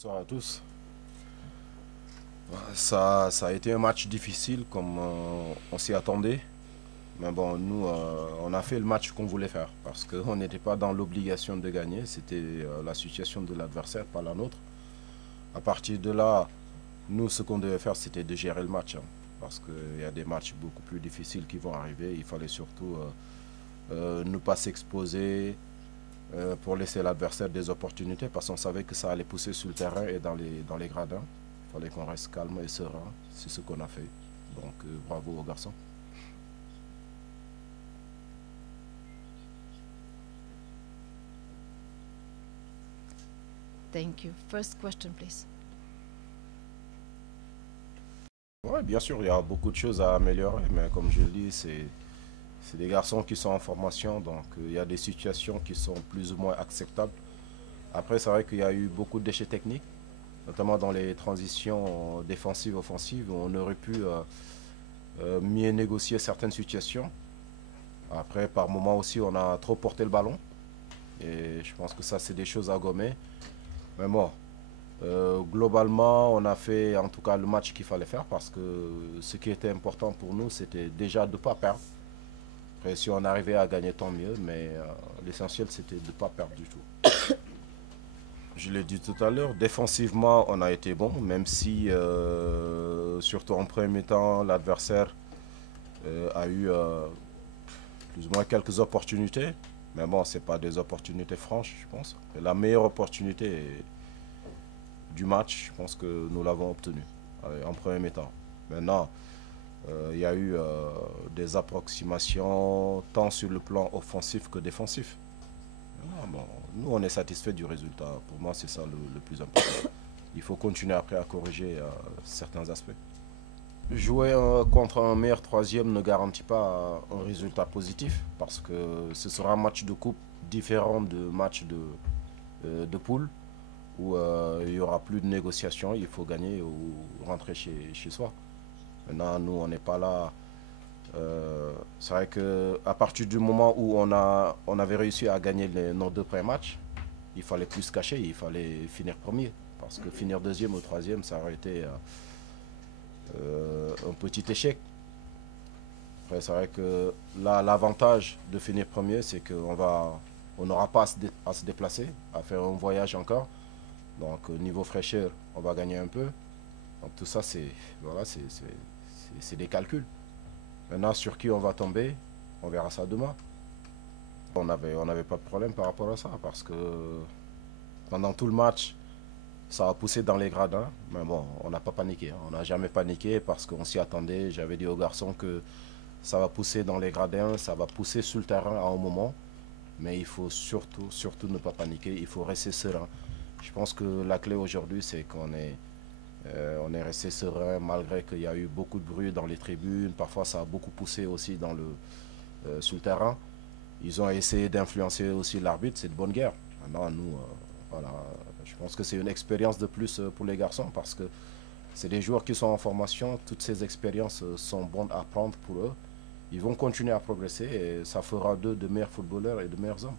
Bonsoir à tous. Ça a été un match difficile comme on s'y attendait. Mais bon, nous, on a fait le match qu'on voulait faire parce qu'on n'était pas dans l'obligation de gagner. C'était la situation de l'adversaire, pas la nôtre. À partir de là, nous, ce qu'on devait faire, c'était de gérer le match, hein, parce qu'il y a des matchs beaucoup plus difficiles qui vont arriver. Il fallait surtout ne pas s'exposer pour laisser l'adversaire des opportunités parce qu'on savait que ça allait pousser sur le terrain et dans les gradins. Il fallait qu'on reste calme et serein. C'est ce qu'on a fait. Donc, bravo aux garçons. Thank you. First question, please. Oui, bien sûr, il y a beaucoup de choses à améliorer, mais comme je le dis, c'est des garçons qui sont en formation, donc il y a des situations qui sont plus ou moins acceptables. Après, c'est vrai qu'il y a eu beaucoup de déchets techniques, notamment dans les transitions défensives-offensives, où on aurait pu mieux négocier certaines situations. Après, par moment aussi, on a trop porté le ballon, et je pense que ça, c'est des choses à gommer. Mais bon, globalement, on a fait en tout cas le match qu'il fallait faire parce que ce qui était important pour nous, c'était déjà de ne pas perdre. Après, si on arrivait à gagner, tant mieux, mais l'essentiel, c'était de ne pas perdre du tout. Je l'ai dit tout à l'heure, défensivement, on a été bon, même si, surtout en premier temps, l'adversaire a eu plus ou moins quelques opportunités. Mais bon, ce n'est pas des opportunités franches, je pense. Et la meilleure opportunité du match, je pense que nous l'avons obtenue en premier temps. Maintenant, il y a eu des approximations tant sur le plan offensif que défensif. Ah, bon, nous, on est satisfait du résultat. Pour moi, c'est ça le plus important. Il faut continuer après à corriger certains aspects. Jouer contre un meilleur troisième ne garantit pas un résultat positif parce que ce sera un match de coupe différent de match de poule où il n'y aura plus de négociations, il faut gagner ou rentrer chez soi. Maintenant, nous, on n'est pas là. C'est vrai qu'à partir du moment où on avait réussi à gagner nos deux premiers matchs, il fallait plus se cacher, il fallait finir premier. Parce que finir deuxième ou troisième, ça aurait été un petit échec. Après, c'est vrai que là, l'avantage de finir premier, c'est on n'aura pas à se déplacer, à faire un voyage encore. Donc, niveau fraîcheur, on va gagner un peu. Donc, tout ça, voilà, c'est des calculs. Maintenant, sur qui on va tomber, on verra ça demain. On n'avait pas de problème par rapport à ça parce que pendant tout le match, ça a poussé dans les gradins. Mais bon, on n'a pas paniqué, hein. On n'a jamais paniqué parce qu'on s'y attendait. J'avais dit aux garçons que ça va pousser dans les gradins, ça va pousser sur le terrain à un moment. Mais il faut surtout ne pas paniquer. Il faut rester serein. Je pense que la clé aujourd'hui, c'est on est resté serein malgré qu'il y a eu beaucoup de bruit dans les tribunes. Parfois, ça a beaucoup poussé aussi sur le terrain. Ils ont essayé d'influencer aussi l'arbitre. C'est de bonne guerre. Maintenant, nous, voilà, je pense que c'est une expérience de plus pour les garçons parce que c'est des joueurs qui sont en formation. Toutes ces expériences sont bonnes à prendre pour eux. Ils vont continuer à progresser et ça fera d'eux de meilleurs footballeurs et de meilleurs hommes.